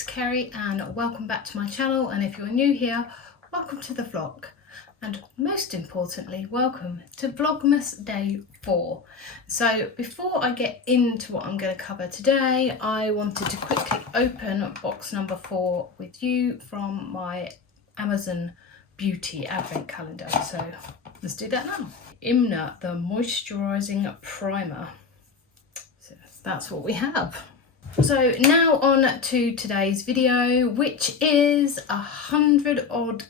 it's Kerry and welcome back to my channel, and if you're new here, welcome to the vlog, and most importantly, welcome to Vlogmas Day 4. So before I get into what I'm going to cover today, I wanted to quickly open box number 4 with you from my Amazon Beauty Advent Calendar. So let's do that now. Imna, the Moisturising Primer. So that's what we have. So now on to today's video, which is 100 odd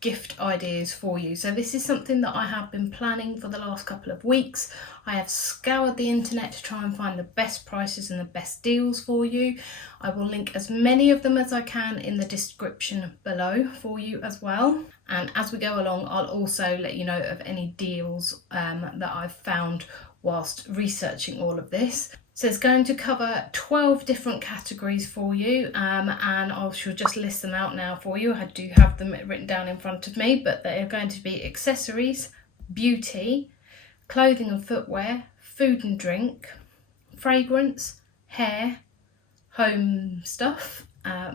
gift ideas for you. So this is something that I have been planning for the last couple of weeks. I have scoured the internet to try and find the best prices and the best deals for you. I will link as many of them as I can in the description below for you as well. And as we go along, I'll also let you know of any deals that I've found whilst researching all of this. So it's going to cover 12 different categories for you, and I shall just list them out now for you. I do have them written down in front of me, but they are going to be accessories, beauty, clothing and footwear, food and drink, fragrance, hair, home stuff,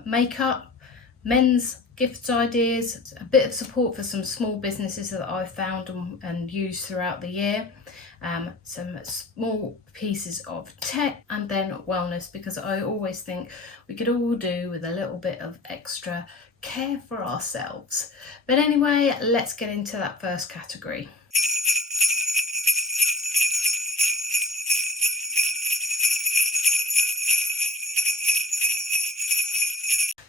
makeup, men's gifts ideas, a bit of support for some small businesses that I've found and used throughout the year, some small pieces of tech, and then wellness, because I always think we could all do with a little bit of extra care for ourselves. But anyway, let's get into that first category.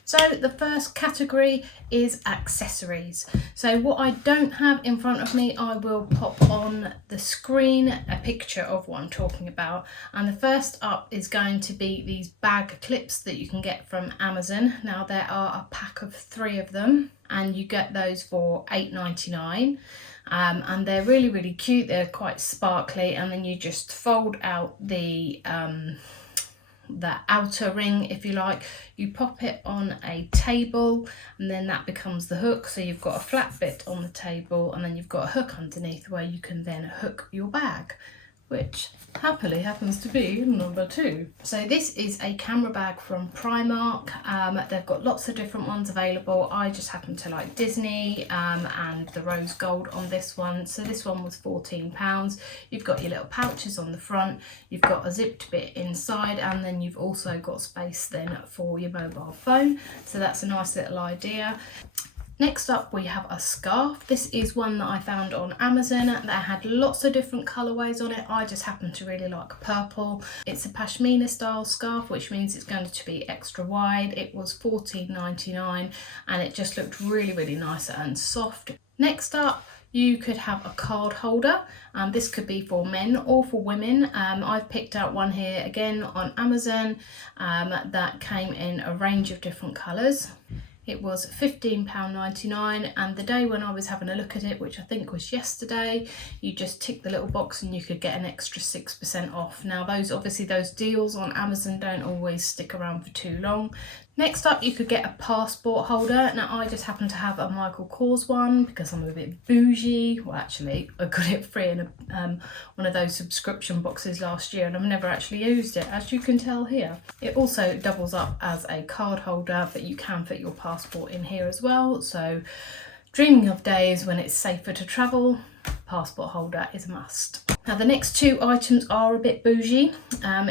So the first category is accessories. So what I don't have in front of me, I will pop on the screen a picture of what I'm talking about. And the first up is going to be these bag clips that you can get from Amazon. Now there are a pack of 3 of them, and you get those for $8.99. And they're really cute. They're quite sparkly, and then you just fold out the outer ring, if you like. You pop it on a table, and then that becomes the hook. So you've got a flat bit on the table, and then you've got a hook underneath where you can then hook your bag, which happily happens to be number 2. So this is a camera bag from Primark. They've got lots of different ones available. I just happen to like Disney and the rose gold on this one. So this one was £14. You've got your little pouches on the front, you've got a zipped bit inside, and then you've also got space then for your mobile phone. So that's a nice little idea. Next up we have a scarf. This is one that I found on Amazon that had lots of different colourways on it. I just happen to really like purple. It's a pashmina style scarf, which means it's going to be extra wide. It was $14.99 and it just looked really nice and soft. Next up, you could have a card holder. This could be for men or for women. I've picked out one here again on Amazon that came in a range of different colours. It was £15.99, and the day when I was having a look at it, which I think was yesterday, you just tick the little box and you could get an extra 6% off. Now those deals on Amazon don't always stick around for too long. Next up, you could get a passport holder. Now I just happen to have a Michael Kors one because I'm a bit bougie. Well, actually I got it free in one of those subscription boxes last year, and I've never actually used it, as you can tell here. It also doubles up as a card holder, but you can fit your passport in here as well. So dreaming of days when it's safer to travel, passport holder is a must. Now the next 2 items are a bit bougie.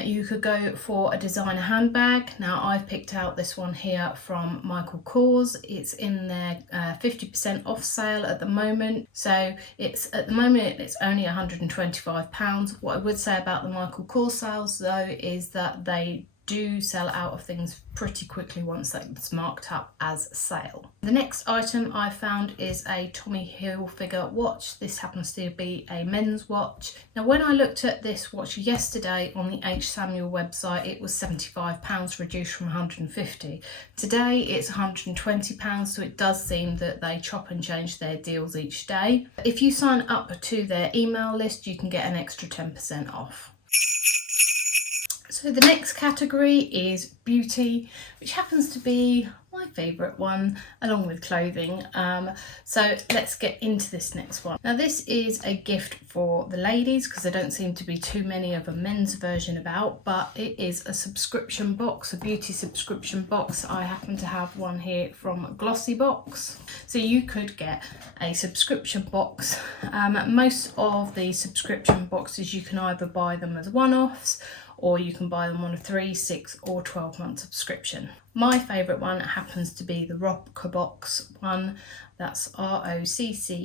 You could go for a designer handbag. Now I've picked out this one here from Michael Kors. It's in their 50% off sale at the moment. So it's only £125. What I would say about the Michael Kors sales though is that they do sell out of things pretty quickly once it's marked up as sale. The next item I found is a Tommy Hilfiger watch. This happens to be a men's watch. Now when I looked at this watch yesterday on the H. Samuel website, it was £75, reduced from £150. Today it's £120, so it does seem that they chop and change their deals each day. If you sign up to their email list, you can get an extra 10% off. So the next category is beauty, which happens to be my favourite one, along with clothing. So let's get into this next one. Now this is a gift for the ladies because there don't seem to be too many of a men's version about, but it is a subscription box, a beauty subscription box. I happen to have one here from Glossy Box. So you could get a subscription box. Most of the subscription boxes you can either buy them as one-offs, or you can buy them on a 3, 6 or 12-month subscription. My favourite one happens to be the Rocker Box one. That's ROCCOBOX,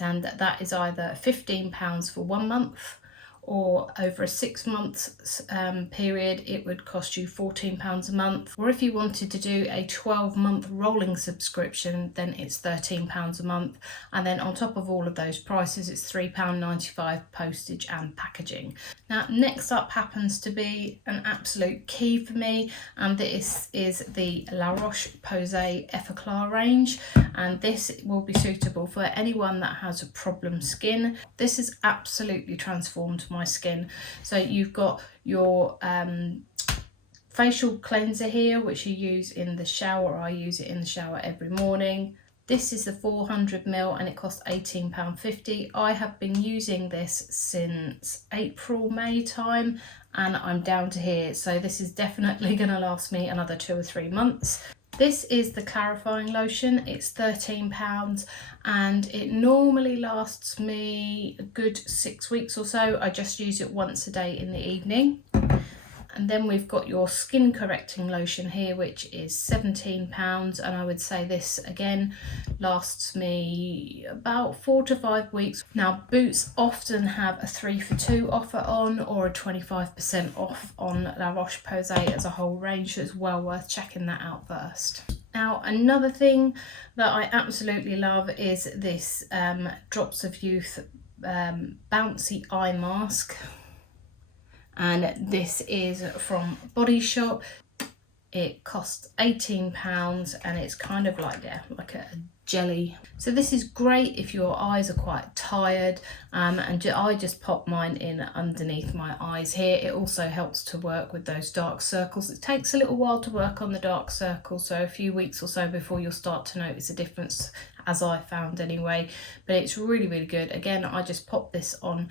and that is either £15 for 1 month, or over a 6 months period it would cost you £14 a month. Or if you wanted to do a 12-month rolling subscription, then it's £13 a month, and then on top of all of those prices it's £3.95 postage and packaging. Now next up happens to be an absolute key for me, and this is the La Roche-Posay Effaclar range, and this will be suitable for anyone that has a problem skin. This has absolutely transformed my skin. So you've got your facial cleanser here, which you use in the shower. I use it in the shower every morning. This is the 400ml and it costs £18.50. I have been using this since April, May time, and I'm down to here. So this is definitely going to last me another 2 or 3 months. This is the clarifying lotion. It's £13 and it normally lasts me a good 6 weeks or so. I just use it once a day in the evening. And then we've got your skin correcting lotion here, which is £17, and I would say this again lasts me about 4 to 5 weeks. Now Boots often have a 3 for 2 offer on, or a 25% off on La Roche-Posay as a whole range, so it's well worth checking that out first. Now another thing that I absolutely love is this Drops of Youth bouncy eye mask. And this is from Body Shop. It costs £18 and it's kind of like, yeah, like a jelly. So this is great if your eyes are quite tired, and I just pop mine in underneath my eyes here. It also helps to work with those dark circles. It takes a little while to work on the dark circles, so a few weeks or so before you'll start to notice a difference, as I found anyway, but it's really, really good. Again, I just pop this on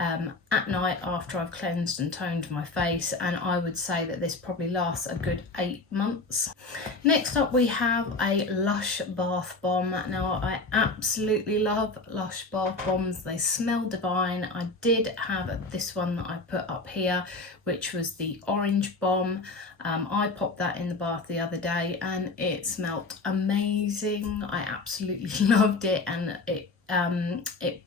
at night after I've cleansed and toned my face, and I would say that this probably lasts a good 8 months. Next up we have a Lush bath bomb. Now I absolutely love Lush bath bombs, they smell divine. I did have this one that I put up here, which was the orange bomb. I popped that in the bath the other day and it smelt amazing. I absolutely loved it, and it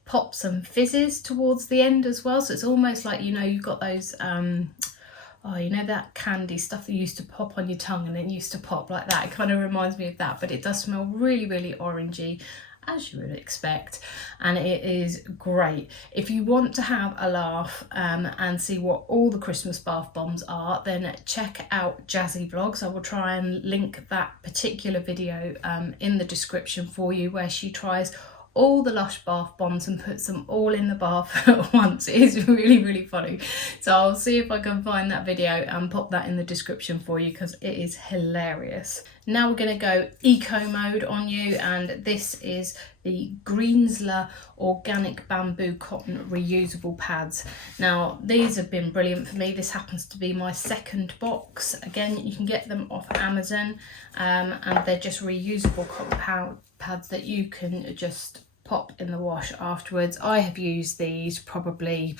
pops and fizzes towards the end as well, so it's almost like, you know, you've got those oh, you know that candy stuff that used to pop on your tongue and it used to pop like that. It kind of reminds me of that, but it does smell really, really orangey, as you would expect, and it is great. If you want to have a laugh and see what all the Christmas bath bombs are, then check out Jazzy Vlogs. I will try and link that particular video in the description for you, where she tries all the Lush bath bombs and puts them all in the bath at once. It is really, really funny. So I'll see if I can find that video and pop that in the description for you, because it is hilarious. Now we're going to go eco mode on you, and this is the Greenzla organic bamboo cotton reusable pads. Now these have been brilliant for me. This happens to be my second box. Again, you can get them off Amazon, and they're just reusable cotton pads that you can just pop in the wash afterwards. I have used these probably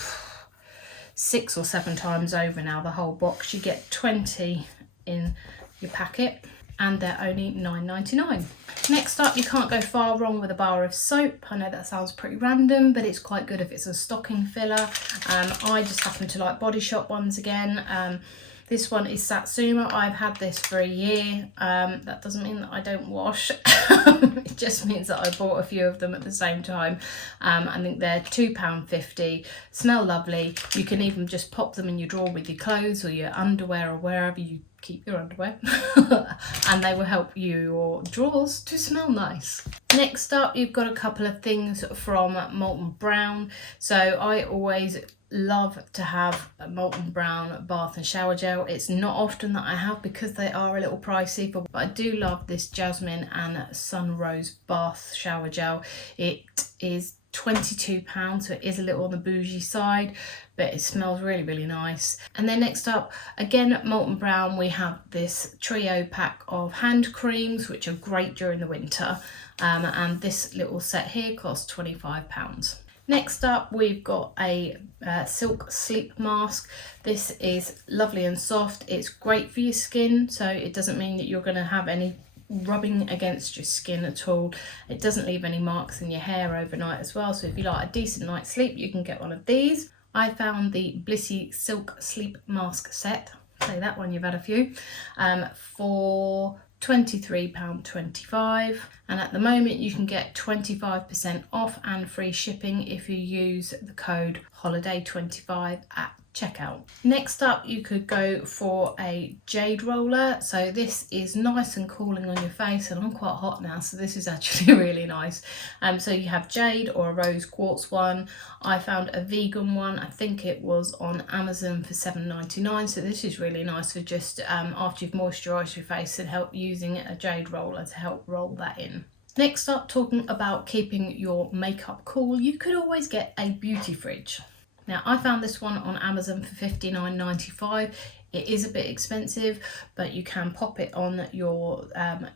6 or 7 times over now, the whole box. You get 20 in your packet and they're only £9.99. Next up, you can't go far wrong with a bar of soap. I know that sounds pretty random, but it's quite good if it's a stocking filler. I just happen to like Body Shop ones again. This one is Satsuma. I've had this for a year. That doesn't mean that I don't wash. It just means that I bought a few of them at the same time. I think they're £2.50. Smell lovely. You can even just pop them in your drawer with your clothes or your underwear or wherever you keep your underwear. And they will help your drawers to smell nice. Next up, you've got a couple of things from Molten Brown. So I always love to have a Molten Brown bath and shower gel. It's not often that I have because they are a little pricey, but I do love this Jasmine and Sun Rose bath shower gel. It is £22, so it is a little on the bougie side, but it smells really, really nice. And then next up, again, Molten Brown, we have this trio pack of hand creams, which are great during the winter. And this little set here costs £25. Next up, we've got a silk sleep mask. This is lovely and soft. It's great for your skin, so it doesn't mean that you're going to have any rubbing against your skin at all. It doesn't leave any marks in your hair overnight as well, so if you like a decent night's sleep, you can get one of these. I found the Blissy Silk Sleep Mask set, say that one, you've had a few, for £23.25, and at the moment you can get 25% off and free shipping if you use the code HOLIDAY25 at checkout. Next up, you could go for a Jade roller. So this is nice and cooling on your face, and I'm quite hot now, so this is actually really nice. So you have Jade or a rose quartz one. I found a vegan one, I think it was on Amazon for $7.99, so this is really nice for just after you've moisturised your face and help using a Jade roller to help roll that in. Next up, talking about keeping your makeup cool, you could always get a beauty fridge. Now, I found this one on Amazon for $59.95. It is a bit expensive, but you can pop it on your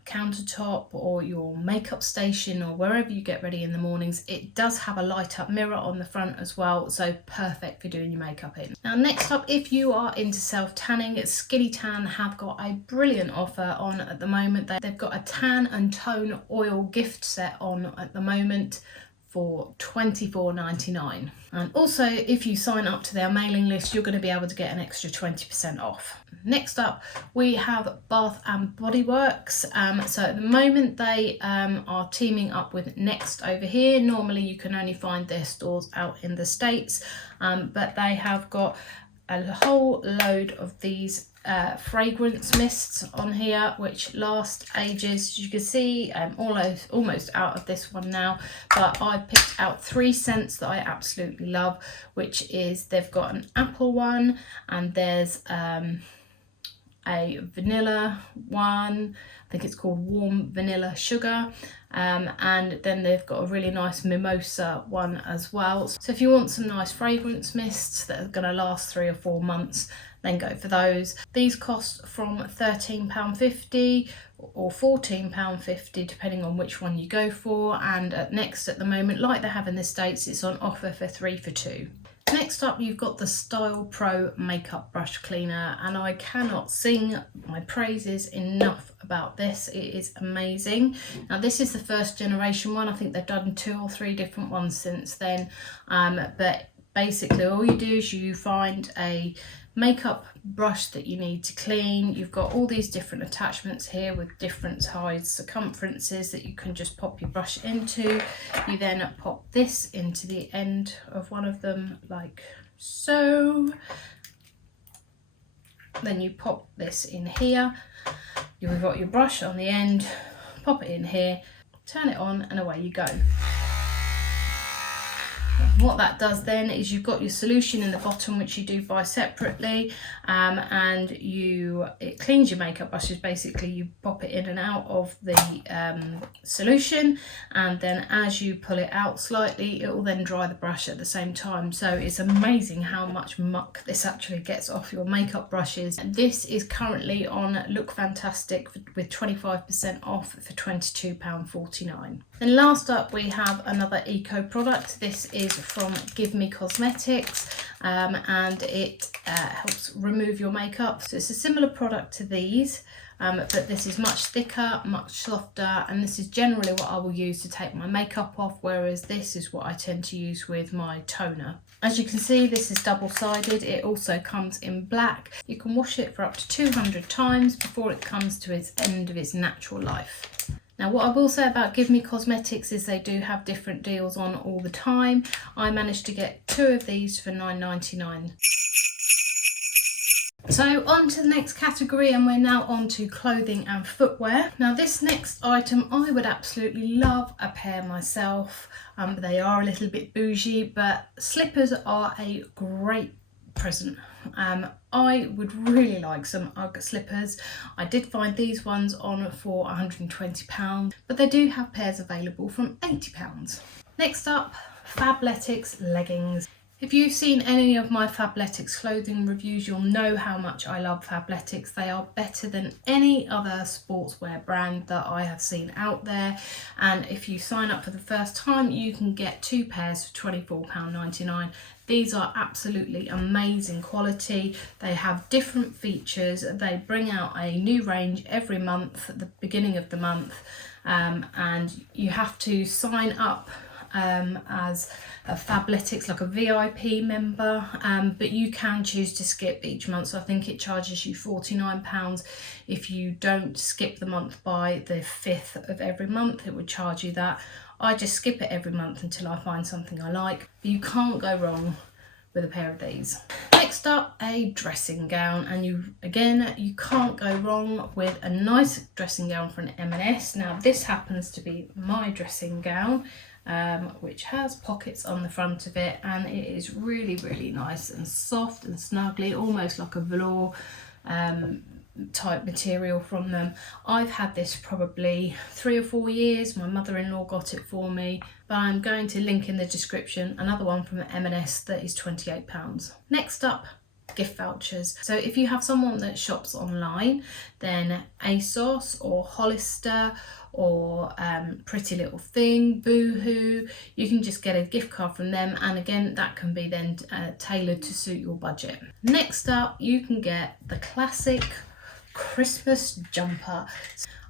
countertop or your makeup station or wherever you get ready in the mornings. It does have a light up mirror on the front as well, so perfect for doing your makeup in. Now, next up, if you are into self-tanning, Skinny Tan have got a brilliant offer on at the moment. They've got a tan and tone oil gift set on at the moment for $24.99. And also, if you sign up to their mailing list, you're going to be able to get an extra 20% off. Next up, we have Bath and Body Works. So at the moment they are teaming up with Next over here. Normally you can only find their stores out in the States, but they have got a whole load of these fragrance mists on here which last ages. As you can see, I'm almost out of this one now, but I picked out 3 scents that I absolutely love, which is they've got an apple one, and there's a vanilla one, I think it's called Warm Vanilla Sugar, and then they've got a really nice mimosa one as well. So if you want some nice fragrance mists that are going to last 3 or 4 months, then go for those. These cost from £13.50 or £14.50 depending on which one you go for, and at Next at the moment, like they have in the States, it's on offer for 3 for 2. Next up, you've got the Style Pro Makeup Brush Cleaner, and I cannot sing my praises enough about this. It is amazing. Now, this is the first generation one. I think they've done 2 or 3 different ones since then, but basically all you do is you find a makeup brush that you need to clean. You've got all these different attachments here with different size circumferences that you can just pop your brush into. You then pop this into the end of one of them like so. Then you pop this in here. You've got your brush on the end, pop it in here, turn it on, and away you go. What that does then is you've got your solution in the bottom, which you do buy separately, and it cleans your makeup brushes. Basically, you pop it in and out of the solution, and then as you pull it out slightly, it will then dry the brush at the same time. So it's amazing how much muck this actually gets off your makeup brushes. This is currently on Look Fantastic with 25% off for £22.49. Then last up, we have another eco product. This is from Give Me Cosmetics, and it helps remove your makeup. So it's a similar product to these, but this is much thicker, much softer, and this is generally what I will use to take my makeup off, whereas this is what I tend to use with my toner. As you can see, this is double-sided. It also comes in black. You can wash it for up to 200 times before it comes to its end of its natural life. Now, what I will say about Give Me Cosmetics is they do have different deals on all the time. I managed to get 2 of these for $9.99. So on to the next category, and we're now on to clothing and footwear. Now this next item, I would absolutely love a pair myself. They are a little bit bougie, but slippers are a great present. I would really like some UGG slippers. I did find these ones on for £120, but they do have pairs available from £80. Next up, Fabletics leggings. If you've seen any of my Fabletics clothing reviews, you'll know how much I love Fabletics. They are better than any other sportswear brand that I have seen out there. And if you sign up for the first time, you can get 2 pairs for £24.99. These are absolutely amazing quality. They have different features. They bring out a new range every month at the beginning of the month. And you have to sign up as a Fabletics, like a VIP member, but you can choose to skip each month. So I think it charges you £49 if you don't skip the month by the 5th of every month. It would charge you that. I just skip it every month until I find something I like, but you can't go wrong with a pair of these. Next up, a dressing gown, and you can't go wrong with a nice dressing gown for an M&S. Now this happens to be my dressing gown, which has pockets on the front of it, and it is really, really nice and soft and snuggly, almost like a velour type material from them. I've had this probably 3 or 4 years. My mother-in-law got it for me, but I'm going to link in the description another one from the M&S that is £28. Next up, gift vouchers. So if you have someone that shops online, then ASOS or Hollister or Pretty Little Thing, Boohoo, you can just get a gift card from them, and again that can be then tailored to suit your budget. Next up, you can get the classic Christmas jumper.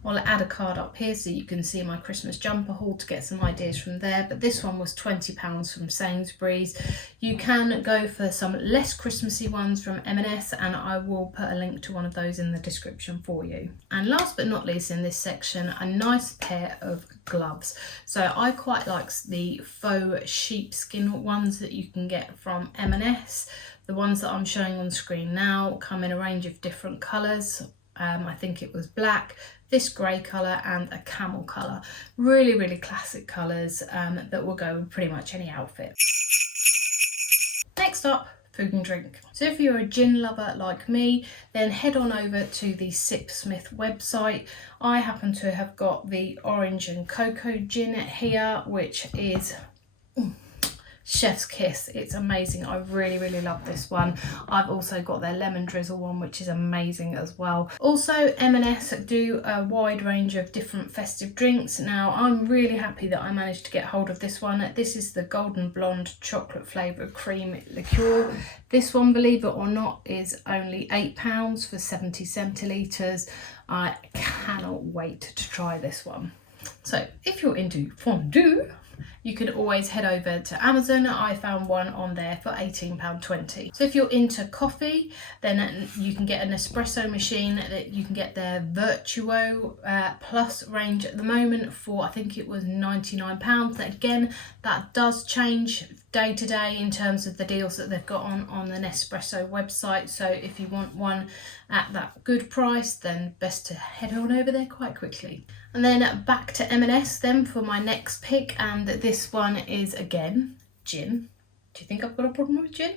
I'll add a card up here so you can see my Christmas jumper haul to get some ideas from there, but this one was £20 from Sainsbury's. You can go for some less Christmassy ones from M&S, and I will put a link to one of those in the description for you. And last but not least in this section, a nice pair of gloves. So I quite like the faux sheepskin ones that you can get from M&S. The ones that I'm showing on screen now come in a range of different colours. I think it was black, this grey colour and a camel colour. Really, really classic colours that will go with pretty much any outfit. Next up, food and drink. So if you're a gin lover like me, then head on over to the Sipsmith website. I happen to have got the orange and cocoa gin here, which is chef's kiss. It's amazing. I really, really love this one. I've also got their lemon drizzle one, which is amazing as well. Also, M&S do a wide range of different festive drinks. Now I'm really happy that I managed to get hold of this one. This is the golden blonde chocolate flavoured cream liqueur. This one, believe it or not, is only £8 for 70 centilitres. I cannot wait to try this one. So if you're into fondue, you can always head over to Amazon. I found one on there for £18.20. So if you're into coffee, then you can get an espresso machine that you can get their Virtuo Plus range at the moment for, I think it was £99. Again, that does change day to day in terms of the deals that they've got on the Nespresso website. So if you want one at that good price, then best to head on over there quite quickly. And then back to M&S then for my next pick, and this one is again gin. Do you think I've got a problem with gin?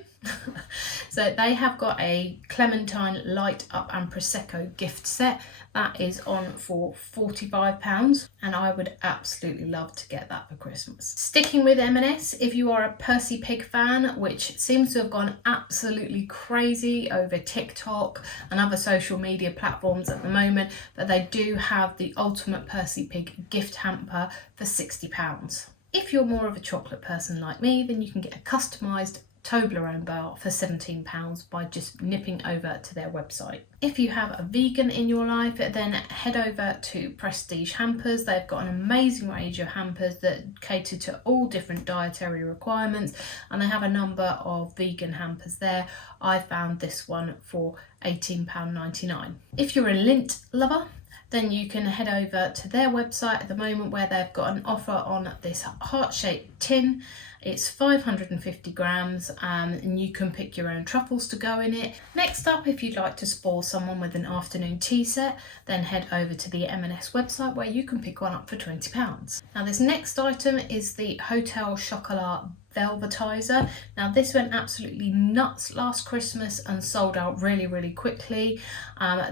So they have got a Clementine Light Up and Prosecco gift set that is on for £45, and I would absolutely love to get that for Christmas. Sticking with M&S, if you are a Percy Pig fan, which seems to have gone absolutely crazy over TikTok and other social media platforms at the moment, but they do have the Ultimate Percy Pig gift hamper for £60. If you're more of a chocolate person like me, then you can get a customised Toblerone bar for £17 by just nipping over to their website. If you have a vegan in your life, then head over to Prestige Hampers. They've got an amazing range of hampers that cater to all different dietary requirements, and they have a number of vegan hampers there. I found this one for £18.99. If you're a lint lover, then you can head over to their website at the moment, where they've got an offer on this heart-shaped tin. It's 550 grams, and you can pick your own truffles to go in it. Next up, if you'd like to spoil someone with an afternoon tea set, then head over to the M&S website, where you can pick one up for £20. Now this next item is the Hotel Chocolat Velvetizer. Now this went absolutely nuts last Christmas and sold out really quickly.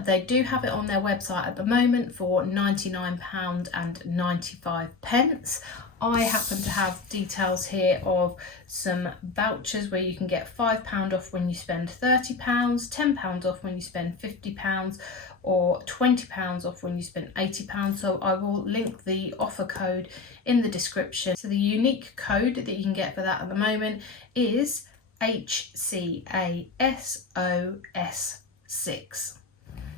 They do have it on their website at the moment for £99.95. I happen to have details here of some vouchers where you can get £5 off when you spend £30, £10 off when you spend £50, or £20 off when you spend £80. So I will link the offer code in the description. So the unique code that you can get for that at the moment is HCASOS6.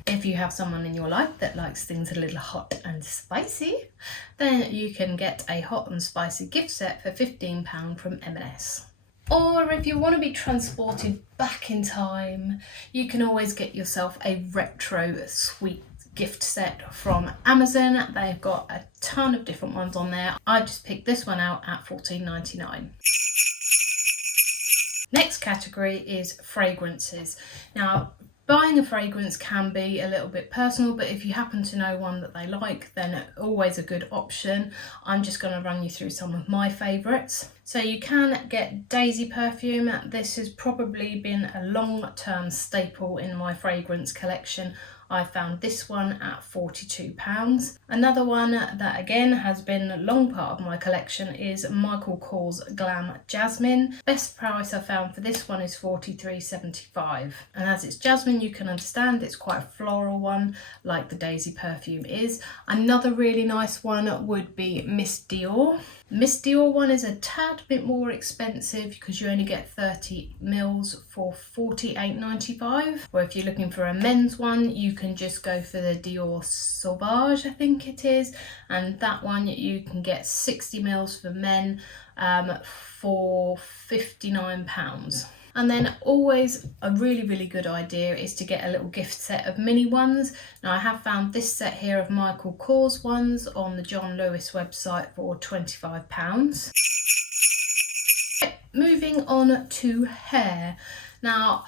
If you have someone in your life that likes things a little hot and spicy, then you can get a hot and spicy gift set for £15 from M&S. Or if you want to be transported back in time, you can always get yourself a retro sweet gift set from Amazon. They've got a ton of different ones on there. I just picked this one out at $14.99. Next category is fragrances. Now, buying a fragrance can be a little bit personal, but if you happen to know one that they like, then always a good option. I'm just going to run you through some of my favourites. So you can get Daisy perfume. This has probably been a long-term staple in my fragrance collection. I found this one at £42. Another one that again has been a long part of my collection is Michael Kors Glam Jasmine. Best price I found for this one is $43.75. And as it's jasmine, you can understand it's quite a floral one, like the Daisy perfume is. Another really nice one would be Miss Dior. Miss Dior one is a tad bit more expensive because you only get 30 mils for $48.95. Or if you're looking for a men's one, you can just go for the Dior SAUVAGE, I think it is, and that one you can get 60 mils for men for £59. And then always a really good idea is to get a little gift set of mini ones. Now I have found this set here of Michael Kors ones on the John Lewis website for £25. Moving on to hair. Now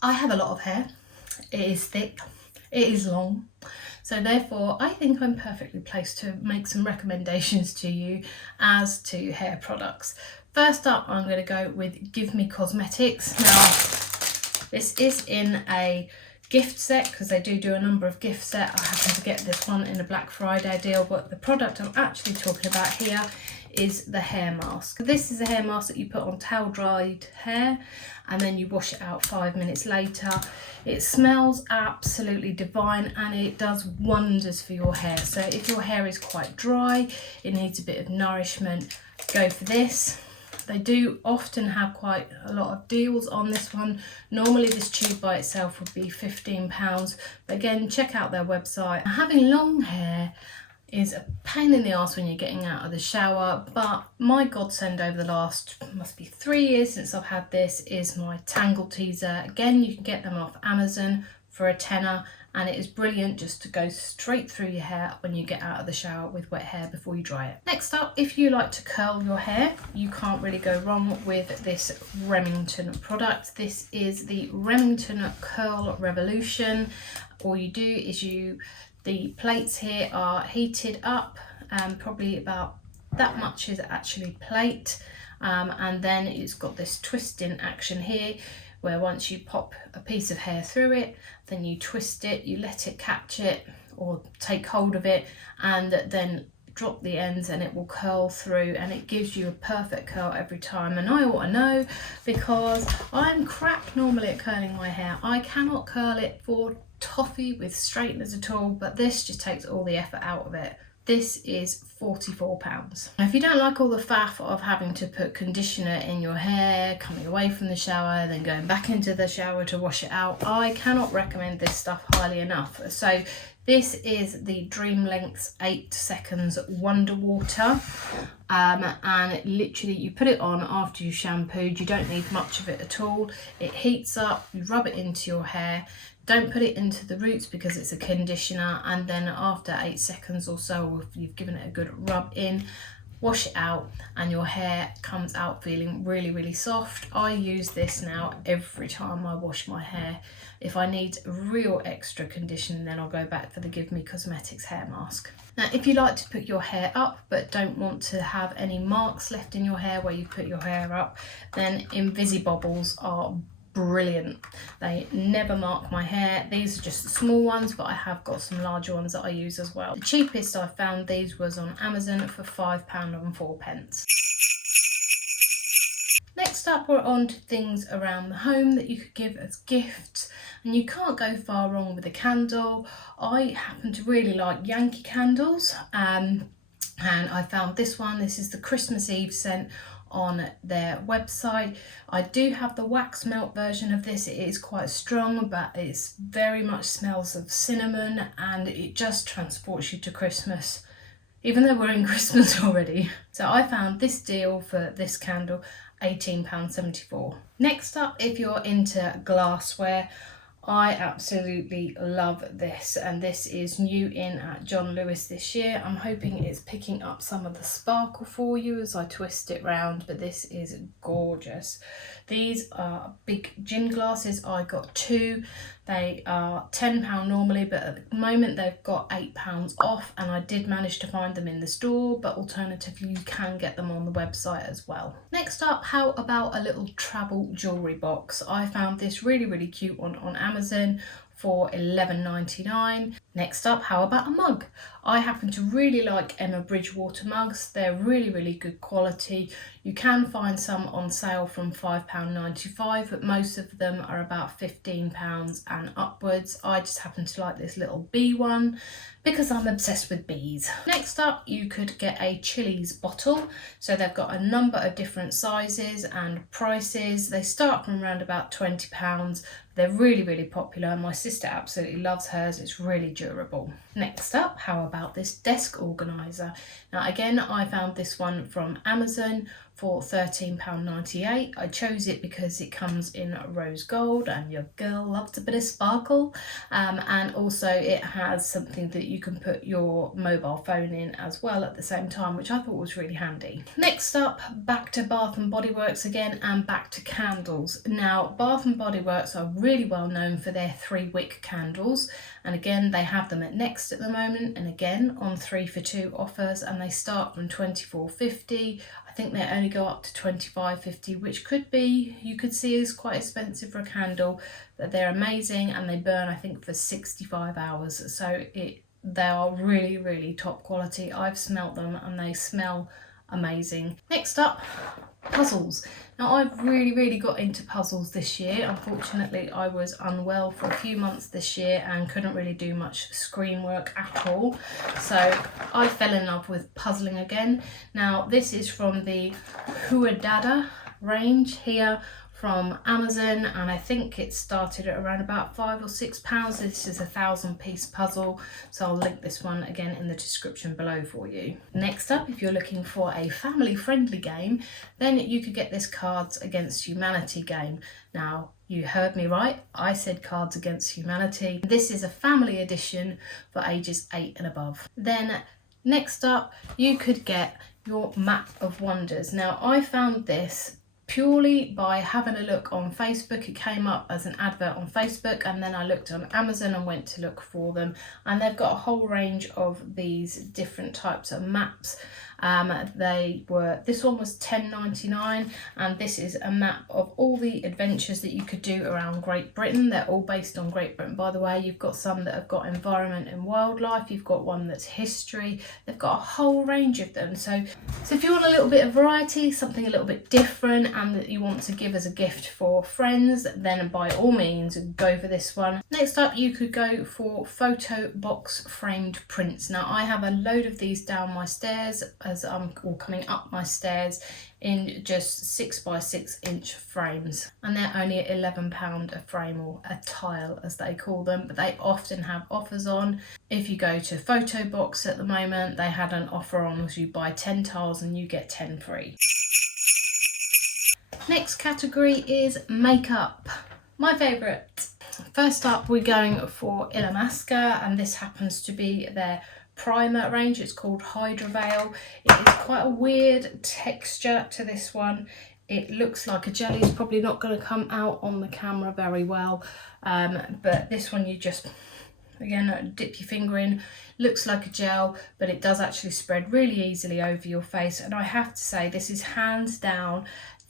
I have a lot of hair. It is thick, it is long. So therefore, I think I'm perfectly placed to make some recommendations to you as to hair products. First up, I'm going to go with Give Me Cosmetics. Now, this is in a gift set because they do a number of gift sets. I happen to get this one in a Black Friday deal, but the product I'm actually talking about here is the hair mask. This is a hair mask that you put on towel dried hair and then you wash it out 5 minutes later. It smells absolutely divine and it does wonders for your hair. So if your hair is quite dry, it needs a bit of nourishment, go for this. They do often have quite a lot of deals on this one. Normally this tube by itself would be £15, but again, check out their website. Having long hair is a pain in the arse when you're getting out of the shower, but my godsend over the last, must be 3 years since I've had this, is my Tangle Teezer. Again, you can get them off Amazon for a tenner, and it is brilliant just to go straight through your hair when you get out of the shower with wet hair before you dry it. Next up, if you like to curl your hair, you can't really go wrong with this Remmington product. This is the Remmington Curl Revolution. All you do is the plates here are heated up, probably about that much is actually plate, and then it's got this twisting action here where once you pop a piece of hair through it, then you twist it, you let it catch it or take hold of it, and then drop the ends and it will curl through, and it gives you a perfect curl every time. And I ought to know because I'm crap normally at curling my hair. I cannot curl it for toffee with straighteners at all, but this just takes all the effort out of it. This is £44. Now, if you don't like all the faff of having to put conditioner in your hair, coming away from the shower, then going back into the shower to wash it out, I cannot recommend this stuff highly enough. So This is the Dream Lengths 8 Seconds Wonder Water. And literally you put it on after you shampooed. You don't need much of it at all. It heats up, you rub it into your hair. Don't put it into the roots because it's a conditioner, and then after 8 seconds or so, if you've given it a good rub in, wash it out and your hair comes out feeling really, really soft. I use this now every time I wash my hair. If I need real extra conditioning, then I'll go back for the Give Me Cosmetics hair mask. Now, if you like to put your hair up but don't want to have any marks left in your hair where you put your hair up, then Invisibobbles are brilliant. They never mark my hair. These are just the small ones, but I have got some larger ones that I use as well. The cheapest I found these was on Amazon for £5.04. Next up, we're on to things around the home that you could give as gifts, and you can't go far wrong with a candle. I happen to really like Yankee candles, and I found this one. This is the Christmas Eve scent on their website. I do have the wax melt version of this. It is quite strong, but it's very much smells of cinnamon, and it just transports you to Christmas, even though we're in Christmas already. So I found this deal for this candle, £18.74. Next up, if you're into glassware, I absolutely love this, and this is new in at John Lewis this year. I'm hoping it's picking up some of the sparkle for you as I twist it round, but this is gorgeous. These are big gin glasses. I got 2. They are £10 normally, but at the moment they've got £8 off, and I did manage to find them in the store, but alternatively you can get them on the website as well. Next up, how about a little travel jewellery box? I found this really, really cute on Amazon for £11.99. Next up, how about a mug? I happen to really like Emma Bridgewater mugs. They're really, really good quality. You can find some on sale from £5.95, but most of them are about £15 and upwards. I just happen to like this little bee one because I'm obsessed with bees. Next up, you could get a Chili's bottle. So they've got a number of different sizes and prices. They start from around about £20. They're really, really popular. My sister absolutely loves hers. It's really durable. Next up, how about this desk organiser? Now again, I found this one from Amazon for £13.98. I chose it because it comes in rose gold, and your girl loves a bit of sparkle, and also it has something that you can put your mobile phone in as well at the same time, which I thought was really handy. Next up, back to Bath and Body Works again, and back to candles. Now Bath and Body Works are really well known for their 3-wick candles, and again they have them at Next at the moment, and again on 3 for 2 offers, and they start from £24.50. I think they only go up to £25.50, which could be, you could see is quite expensive for a candle, but they're amazing, and they burn I think for 65 hours, so they are really, really top quality. I've smelt them and they smell amazing. Next up, puzzles. Now I've really got into puzzles this year. Unfortunately, I was unwell for a few months this year and couldn't really do much screen work at all, so I fell in love with puzzling again. Now this is from the Huadada range here from Amazon, and I think it started at around about £5 or £6. This is a 1,000-piece puzzle, so I'll link this one again in the description below for you. Next up, if you're looking for a family-friendly game, then you could get this Cards Against Humanity game. Now, you heard me right, I said Cards Against Humanity. This is a family edition for ages 8 and above. Then next up, you could get your Map of Wonders. Now, I found this purely by having a look on Facebook. It came up as an advert on Facebook, and then I looked on Amazon and went to look for them, and they've got a whole range of these different types of maps. This one was £10.99, and this is a map of all the adventures that you could do around Great Britain. They're all based on Great Britain, by the way. You've got some that have got environment and wildlife, you've got one that's history, they've got a whole range of them. So if you want a little bit of variety, something a little bit different, and that you want to give as a gift for friends, then by all means go for this one. Next up, you could go for photo box framed prints. Now I have a load of these down my stairs. as I'm coming up my stairs in just 6x6 inch frames, and they're only at £11 a frame, or a tile as they call them, but they often have offers on. If you go to Photo Box at the moment, they had an offer on as you buy 10 tiles and you get 10 free. Next category is makeup, my favourite. First up, we're going for Illamasqua, and this happens to be their primer range. It's called Hydra. It is quite a weird texture to this one. It looks like a jelly. It's probably not going to come out on the camera very well, but this one you just, again, dip your finger in. Looks like a gel, but it does actually spread really easily over your face, and I have to say this is hands down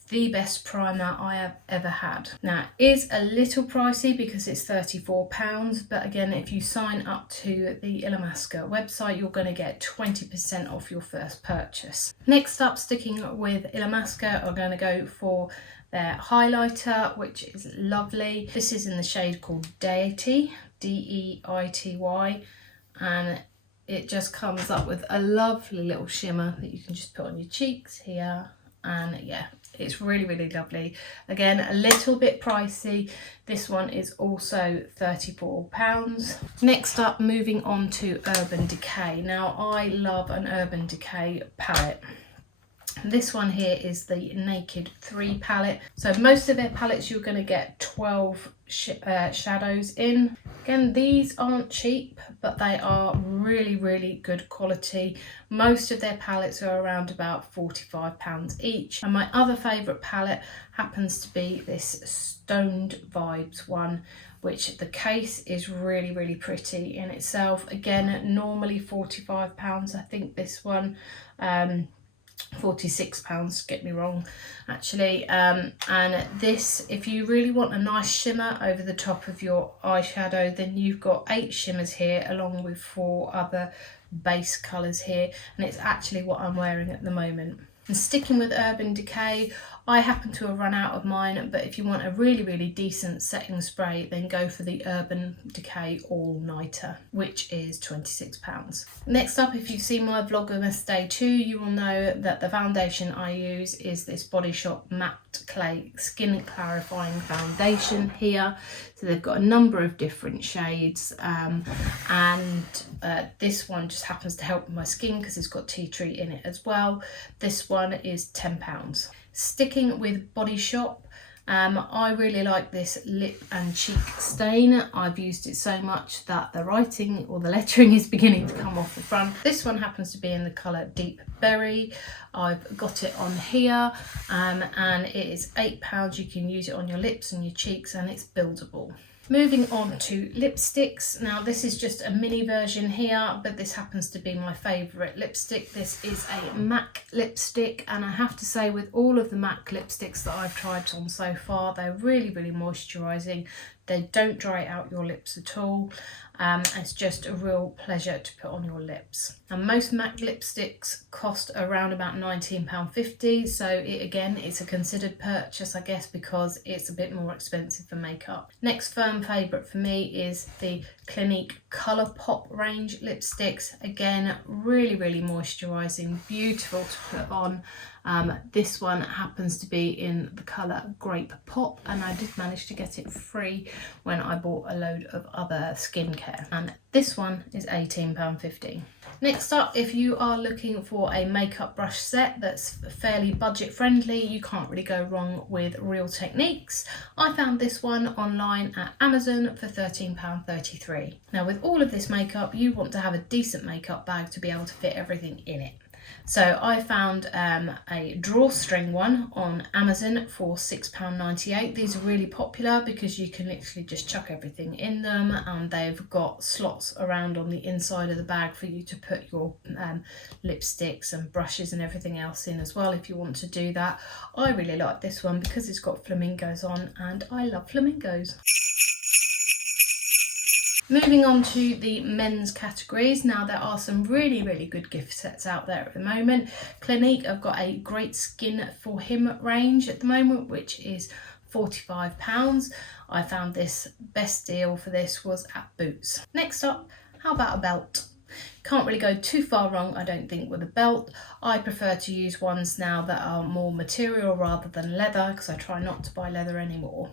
the best primer I have ever had. Now, it is a little pricey because it's £34, but again, if you sign up to the Illamasqua website, you're going to get 20% off your first purchase. Next up, sticking with Illamasqua, I'm going to go for their highlighter, which is lovely. This is in the shade called Deity, D-E-I-T-Y, and it just comes up with a lovely little shimmer that you can just put on your cheeks here, and yeah, it's really, really lovely. Again, a little bit pricey. This one is also £34. Next up, moving on to Urban Decay. Now, I love an Urban Decay palette. This one here is the Naked 3 palette. So most of their palettes you're going to get 12 shadows in. Again, these aren't cheap, but they are really, really good quality. Most of their palettes are around about £45 each. And my other favourite palette happens to be this Stoned Vibes one, which the case is really, really pretty in itself. Again, normally £45. I think this one £46, get me wrong actually, and this, if you really want a nice shimmer over the top of your eyeshadow, then you've got 8 shimmers here along with 4 other base colours here, and it's actually what I'm wearing at the moment. And sticking with Urban Decay, I happen to have run out of mine, but if you want a really, really decent setting spray, then go for the Urban Decay All Nighter, which is £26. Next up, if you've seen my Vlogmas Day 2, you will know that the foundation I use is this Body Shop Matte Clay Skin Clarifying Foundation here. So they've got a number of different shades, and this one just happens to help with my skin because it's got tea tree in it as well. This one is £10. Sticking with Body Shop, I really like this lip and cheek stain. I've used it so much that the writing or the lettering is beginning to come off the front. This one happens to be in the colour Deep Berry. I've got it on here, and it is £8. You can use it on your lips and your cheeks, and it's buildable. Moving on to lipsticks. Now, this is just a mini version here, but this happens to be my favourite lipstick. This is a MAC lipstick, and I have to say, with all of the MAC lipsticks that I've tried on so far, they're really, really moisturising. They don't dry out your lips at all. It's just a real pleasure to put on your lips. And most MAC lipsticks cost around about £19.50, so again, it's a considered purchase, I guess, because it's a bit more expensive for makeup. Next firm favourite for me is the Clinique Colour Pop range lipsticks. Again, really, really moisturising, beautiful to put on. This one happens to be in the colour Grape Pop, and I did manage to get it free when I bought a load of other skincare, and this one is £18.50. Next up, if you are looking for a makeup brush set that's fairly budget friendly, you can't really go wrong with Real Techniques. I found this one online at Amazon for £13.33. Now, with all of this makeup, you want to have a decent makeup bag to be able to fit everything in it. So I found a drawstring one on Amazon for £6.98. These are really popular because you can literally just chuck everything in them, and they've got slots around on the inside of the bag for you to put your lipsticks and brushes and everything else in as well if you want to do that. I really like this one because it's got flamingos on, and I love flamingos. Moving on to the men's categories. Now, there are some really, really good gift sets out there at the moment. Clinique have got a Great Skin for Him range at the moment, which is £45. I found this best deal for this was at Boots. Next up, how about a belt? Can't really go too far wrong, I don't think, with a belt. I prefer to use ones now that are more material rather than leather, because I try not to buy leather anymore.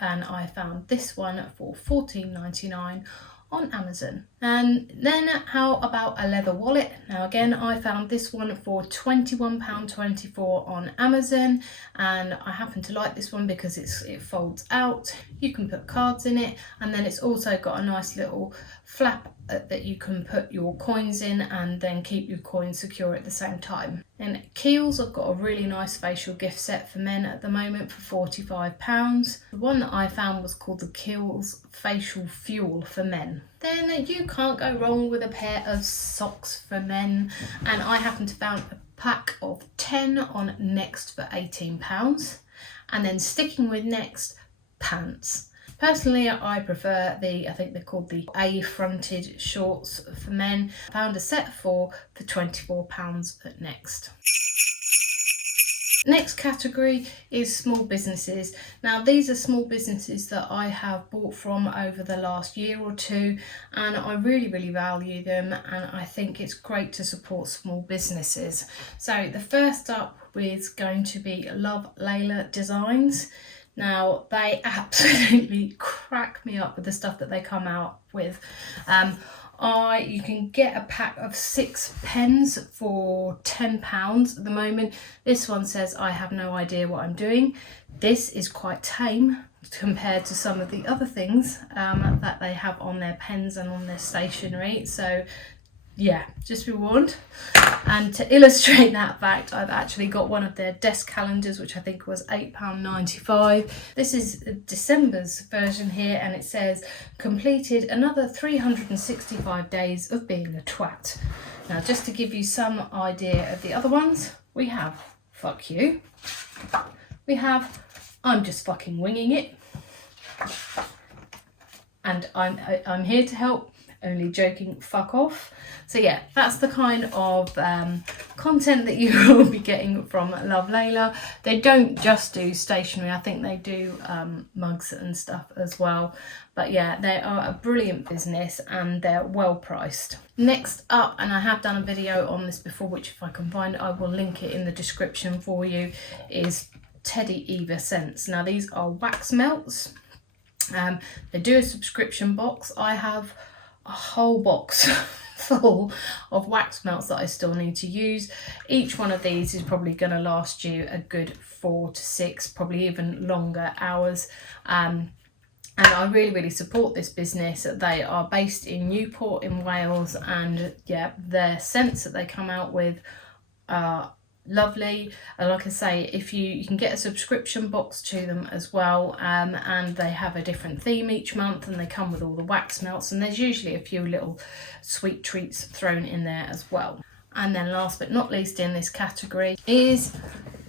And I found this one for $14.99 on Amazon. And then how about a leather wallet? Now again, I found this one for £21.24 on Amazon, and I happen to like this one because it folds out. You can put cards in it, and then it's also got a nice little flap that you can put your coins in and then keep your coins secure at the same time. And Kiehl's have got a really nice facial gift set for men at the moment for £45. The one that I found was called the Kiehl's Facial Fuel for Men. Then you can't go wrong with a pair of socks for men, and I happen to found a pack of 10 on Next for £18. And then sticking with Next, pants. Personally, I prefer I think they're called the A-fronted shorts for men. I found a set for £24 at Next. Next category is small businesses. Now these are small businesses that I have bought from over the last year or two, and I really value them, and I think it's great to support small businesses. So the first up is going to be Love Layla Designs. Now they absolutely crack me up with the stuff that they come out with. You can get a pack of 6 pens for £10 at the moment. This one says I have no idea what I'm doing. This is quite tame compared to some of the other things that they have on their pens and on their stationery. So yeah, just be warned. And to illustrate that fact, I've actually got one of their desk calendars, which I think was £8.95. This is December's version here, and it says, completed another 365 days of being a twat. Now, just to give you some idea of the other ones, we have fuck you. We have I'm just fucking winging it. And I'm here to help. Only joking, fuck off. So yeah, that's the kind of content that you will be getting from Love Layla. They don't just do stationery, I think they do mugs and stuff as well. But yeah, they are a brilliant business and they're well priced. Next up, and I have done a video on this before, which if I can find it, I will link it in the description for you, is Teddy Eva scents. Now these are wax melts. They do a subscription box. I have a whole box full of wax melts that I still need to use. Each one of these is probably going to last you a good 4 to 6, probably even longer hours. And I really support this business. They are based in Newport in Wales, and yeah, their scents that they come out with are lovely. And like I say, if you can get a subscription box to them as well, and they have a different theme each month, and they come with all the wax melts, and there's usually a few little sweet treats thrown in there as well. And then last but not least in this category is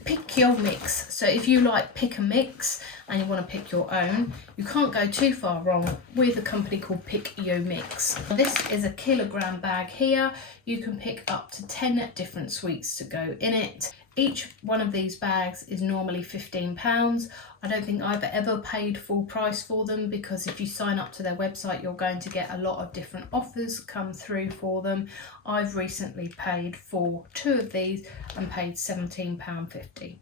pick your mix. So if you like pick a mix and you want to pick your own, you can't go too far wrong with a company called Pick Yo Mix. This is a kilogram bag here. You can pick up to 10 different sweets to go in it. Each one of these bags is normally £15. I don't think I've ever paid full price for them, because if you sign up to their website, you're going to get a lot of different offers come through for them. I've recently paid for 2 of these and paid £17.50.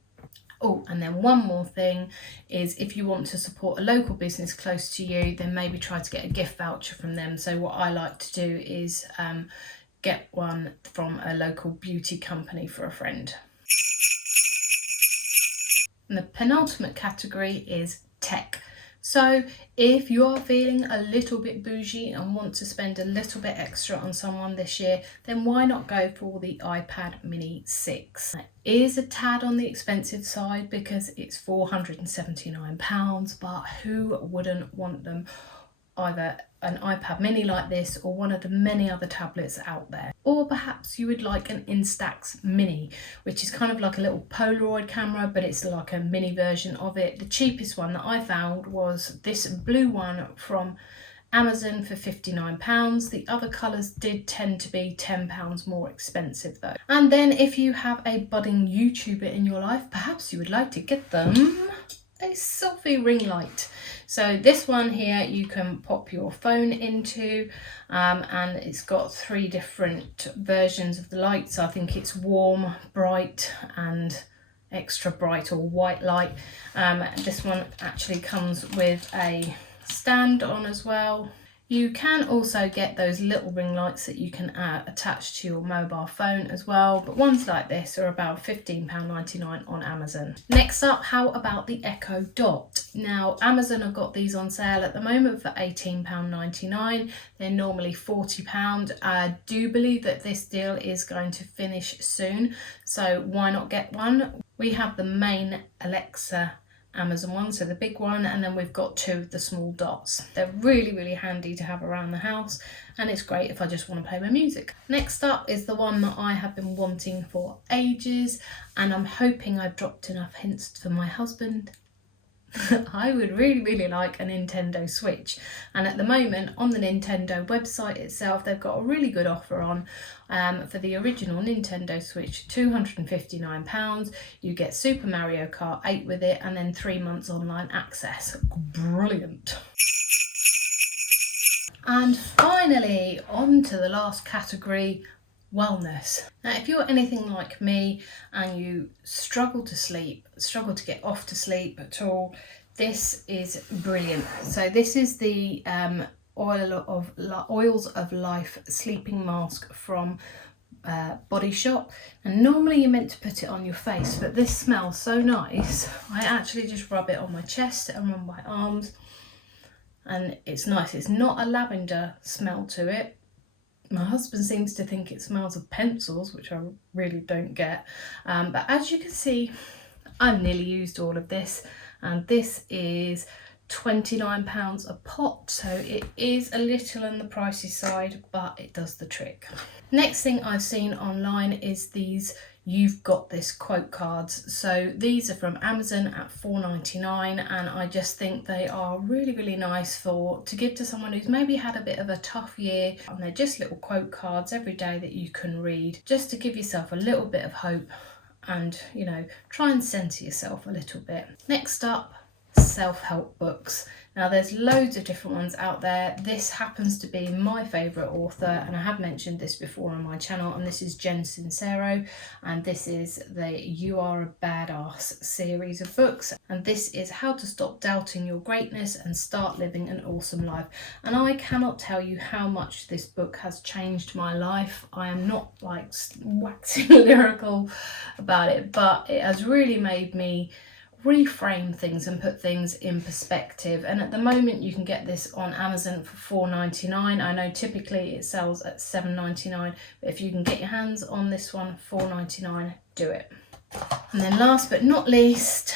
Oh, and then one more thing is, if you want to support a local business close to you, then maybe try to get a gift voucher from them. So what I like to do is get one from a local beauty company for a friend. And the penultimate category is tech. So if you are feeling a little bit bougie and want to spend a little bit extra on someone this year, then why not go for the iPad Mini 6? It is a tad on the expensive side because it's £479, but who wouldn't want them? Either an iPad Mini like this or one of the many other tablets out there. Or perhaps you would like an Instax Mini, which is kind of like a little Polaroid camera, but it's like a mini version of it. The cheapest one that I found was this blue one from Amazon for £59. The other colours did tend to be £10 more expensive though. And then if you have a budding YouTuber in your life, perhaps you would like to get them a selfie ring light. So this one here you can pop your phone into, and it's got 3 different versions of the light. So I think it's warm, bright and extra bright or white light. This one actually comes with a stand on as well. You can also get those little ring lights that you can attach to your mobile phone as well, but ones like this are about £15.99 on Amazon. Next up, how about the Echo Dot? Now, Amazon have got these on sale at the moment for £18.99. They're normally £40. I do believe that this deal is going to finish soon, so why not get one? We have the main Alexa Amazon one, so the big one, and then we've got 2 of the small dots. They're really handy to have around the house, and it's great if I just want to play my music. Next up is the one that I have been wanting for ages, and I'm hoping I've dropped enough hints for my husband. I would really like a Nintendo Switch, and at the moment on the Nintendo website itself they've got a really good offer on for the original Nintendo Switch, £259. You get Super Mario Kart 8 with it, and then 3 months online access. Brilliant. And finally, on to the last category, wellness. Now, if you're anything like me and you struggle to sleep, struggle to get off to sleep at all, this is brilliant. So this is the Oils of Life sleeping mask from Body Shop, and normally you're meant to put it on your face, but this smells so nice. I actually just rub it on my chest and on my arms, and it's nice. It's not a lavender smell to it. My husband seems to think it smells of pencils, which I really don't get. But as you can see, I've nearly used all of this, and this is £29 a pot, so it is a little on the pricey side, but it does the trick. Next thing I've seen online is these You've Got This quote cards. So these are from Amazon at £4.99, and I just think they are really nice to give to someone who's maybe had a bit of a tough year. And they're just little quote cards every day that you can read, just to give yourself a little bit of hope and, you know, try and centre yourself a little bit. Next up, self-help books. Now there's loads of different ones out there. This happens to be my favourite author, and I have mentioned this before on my channel, and this is Jen Sincero, and this is the You Are a Badass series of books, and this is how to stop doubting your greatness and start living an awesome life. And I cannot tell you how much this book has changed my life. I am not like waxing lyrical about it, but it has really made me reframe things and put things in perspective. And at the moment you can get this on Amazon for £4.99. I know typically it sells at £7.99, but if you can get your hands on this one, £4.99, do it. And then last but not least,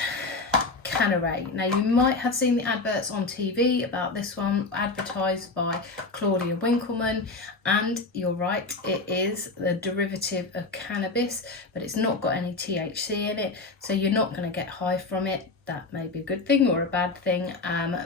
Canary. Now you might have seen the adverts on TV about this one, advertised by Claudia Winkleman, and you're right, it is the derivative of cannabis, but it's not got any THC in it, so you're not going to get high from it. That may be a good thing or a bad thing,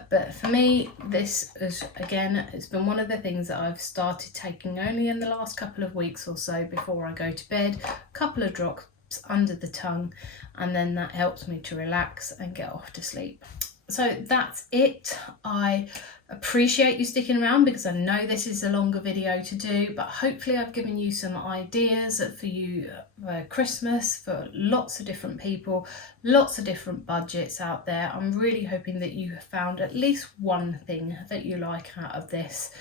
but for me this is, again, it's been one of the things that I've started taking only in the last couple of weeks or so before I go to bed. A couple of drops under the tongue, and then that helps me to relax and get off to sleep. So that's it. I appreciate you sticking around because I know this is a longer video to do, but hopefully I've given you some ideas for you for Christmas, for lots of different people, lots of different budgets out there. I'm really hoping that you have found at least one thing that you like out of this.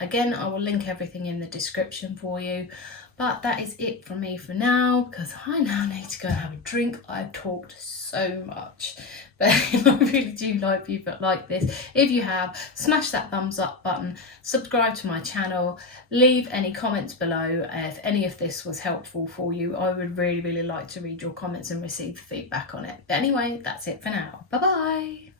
Again, I will link everything in the description for you. But that is it from me for now, because I now need to go and have a drink. I've talked so much. But I really do like people like this. If you have, smash that thumbs up button, subscribe to my channel, leave any comments below if any of this was helpful for you. I would really like to read your comments and receive feedback on it. But anyway, that's it for now. Bye bye.